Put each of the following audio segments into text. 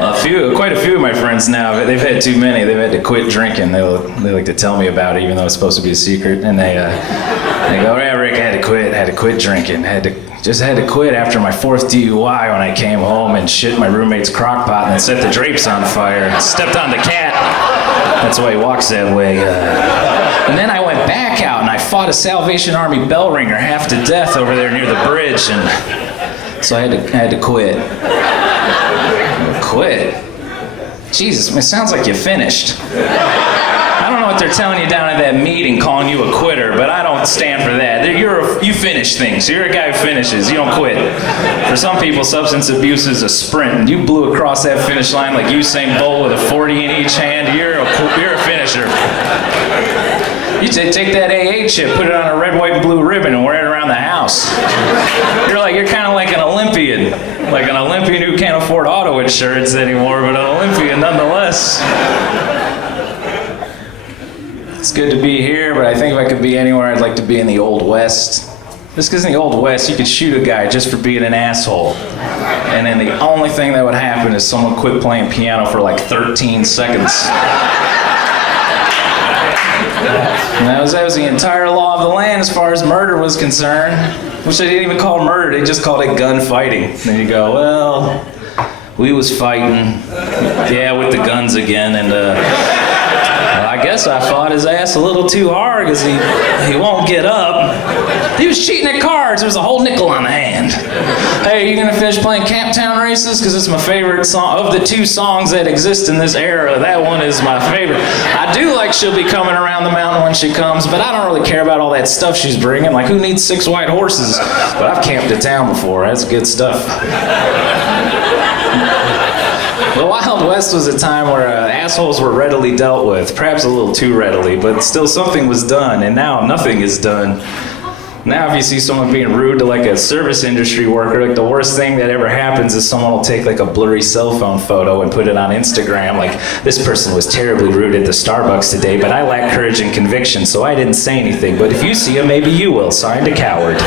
Quite a few of my friends now, they've had too many. They've had to quit drinking. They like to tell me about it, even though it's supposed to be a secret. And they go, "Yeah, Rick, I had to quit drinking. Had to quit after my 4th DUI when I came home and shit my roommate's crock pot and then set the drapes on fire and stepped on the cat. That's why he walks that way. And then I went back out and I fought a Salvation Army bell ringer half to death over there near the bridge, and so I had to quit." Quit? Jesus, it sounds like you finished. I don't know what they're telling you down at that meeting, calling you a quitter, but I don't stand for that. You finish things. You're a guy who finishes. You don't quit. For some people, substance abuse is a sprint. You blew across that finish line like Usain Bolt with a 40 in each hand. You're a finisher. You take that AA chip, put it on a red, white, and blue ribbon, and wear it around the house. You're kind of like an Olympian who can't afford auto insurance anymore, but an Olympian nonetheless. It's good to be here, but I think if I could be anywhere, I'd like to be in the Old West. Just because in the Old West, you could shoot a guy just for being an asshole. And then the only thing that would happen is someone quit playing piano for like 13 seconds. And that was the entire law of the land as far as murder was concerned. Which they didn't even call murder, they just called it gunfighting. And then you go, well, we was fighting, yeah, with the guns again, and I guess I fought his ass a little too hard because he won't get up. He was cheating at cards, there was a whole nickel on the hand. Hey, are you gonna finish playing Camptown Races? Because it's my favorite song. Of the 2 songs that exist in this era, that one is my favorite. I do like She'll Be Coming Around the Mountain When She Comes, but I don't really care about all that stuff she's bringing. Like, who needs 6 white horses? But I've camped in town before, that's good stuff. The Wild West was a time where assholes were readily dealt with, perhaps a little too readily, but still something was done, and now nothing is done. Now if you see someone being rude to like a service industry worker, like the worst thing that ever happens is someone will take like a blurry cell phone photo and put it on Instagram, like, this person was terribly rude at the Starbucks today, but I lack courage and conviction, so I didn't say anything, but if you see him, maybe you will. Signed, a coward.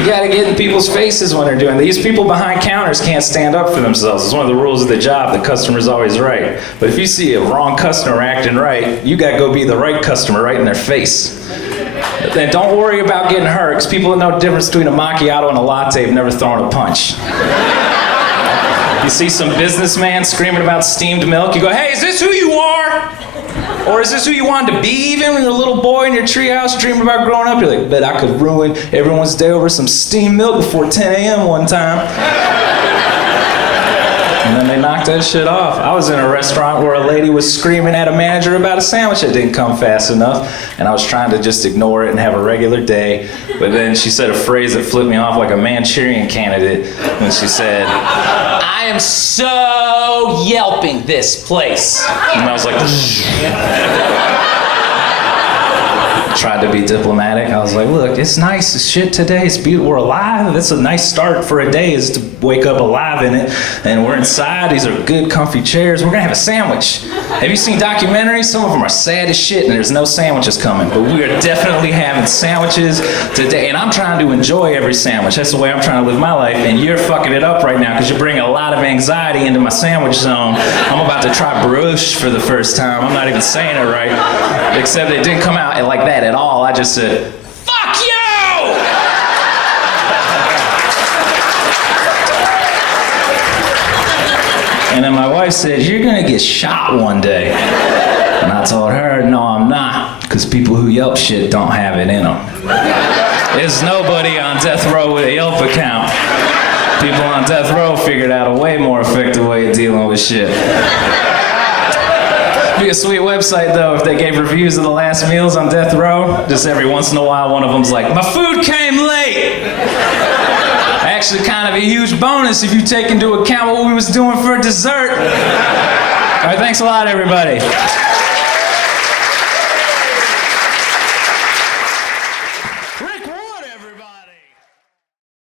You gotta get in people's faces when they're doing it. These people behind counters can't stand up for themselves. It's one of the rules of the job. The customer's always right. But if you see a wrong customer acting right, you gotta go be the right customer right in their face. Then don't worry about getting hurt, because people that know the difference between a macchiato and a latte have never thrown a punch. You see some businessman screaming about steamed milk, you go, "Hey, is this who you are? Or is this who you wanted to be even when you're a little boy in your treehouse dreaming about growing up?" You're like, "Bet I could ruin everyone's day over some steamed milk before 10 a.m. one time." And then they knocked that shit off. I was in a restaurant where a lady was screaming at a manager about a sandwich that didn't come fast enough, and I was trying to just ignore it and have a regular day, but then she said a phrase that flipped me off like a Manchurian candidate, when she said, "I am so yelping this place." And I was like, tried to be diplomatic. I was like, "Look, it's nice as shit today. It's beautiful. We're alive. That's a nice start for a day, is to wake up alive in it. And we're inside. These are good, comfy chairs. We're gonna have a sandwich. Have you seen documentaries? Some of them are sad as shit, and there's no sandwiches coming. But we are definitely having sandwiches today. And I'm trying to enjoy every sandwich. That's the way I'm trying to live my life. And you're fucking it up right now because you're bringing a lot of anxiety into my sandwich zone. I'm about to try brush for the first time. I'm not even saying it right, except it didn't come out like that at all. I just said, "Fuck you!" And then my wife said, "You're gonna get shot one day." And I told her, "No, I'm not, because people who Yelp shit don't have it in them." There's nobody on death row with a Yelp account. People on death row figured out a way more effective way of dealing with shit. Be a sweet website though if they gave reviews of the last meals on death row. Just every once in a while one of them's like, "My food came late." Actually kind of a huge bonus if you take into account what we was doing for dessert. All right, thanks a lot everybody.